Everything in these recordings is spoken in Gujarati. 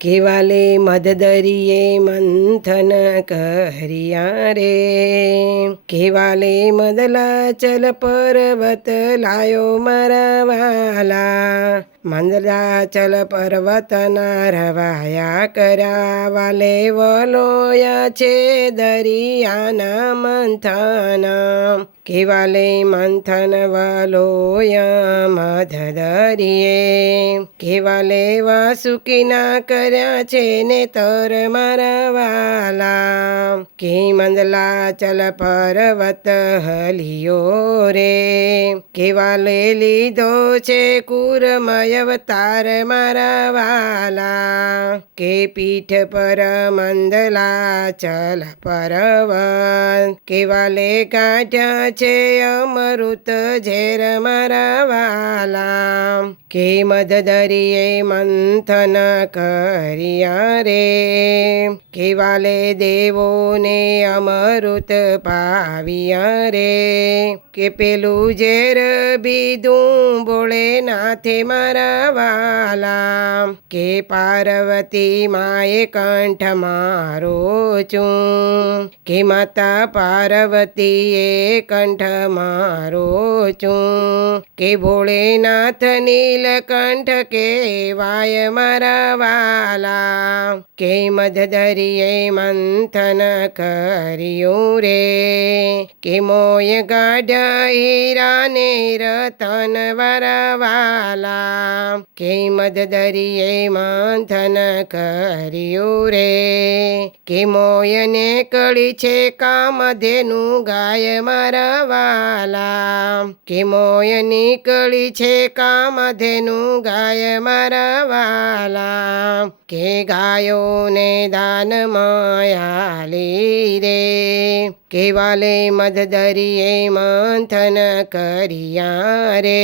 કેવાલે મદદરિયે મંથન કર્યા રે, કેવાલે મદલાચલ પર્વત લાયો મારા વાલા, મંદલાચલ પર્વતના રવાયા કર્યા, વાલે વલોયા છે દરિયાના મંથન, કેવાલે મંથન વલોયા મદદરિયે, કેવાલે વાસુકીના કર્યા છે ને તર મારા વાલા, કે મંદલાચલ પર્વત હલિયો રે, કેવાલે લીધો છે કુરમય અવતાર મારા વાલા, કે પીઠ પર મંદલાચલ પર્વત, કેવાલે કાઢ્યા છે અમૃત ઝેર મારા વાલા, કે મદદરિયે મંથન કર્યા રે, કેવાલે દેવોને અમૃત પાવ્યા રે, કે પેલું ઝેર બીધું ભોળેનાથે મારા વાલા, કે પાર્વતી માએ કંઠ મારો છું, કે માતા પાર્વતીએ કંઠ મારો છું, કે ભોળેનાથ નીલકંઠ કેવાય મારા વાલા, કે મદદરિયે મંથન કર્યું રે, કે મોય ગાઢ્યા હીરાને રતન મારા વાલા, કે મદદરિયે મંથન કર્યું રે, કે મોયને કળી છે કામધેનું ગાય મારા વાલા, કે મોય નીકળી છે કામધેનું ગાય મારા વાલા, કે ગાયોને દાનમાં આલી રે, કેવાલે મદદરિયે મંથન કર્યા રે,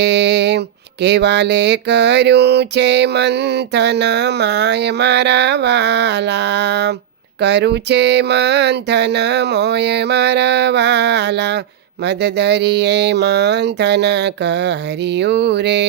કેવાલે કર્યું છે મંથન માય મારા વાલા, કરું છે મંથન મોય મારા વાલા, મદદરિયે મંથન કર્યું રે.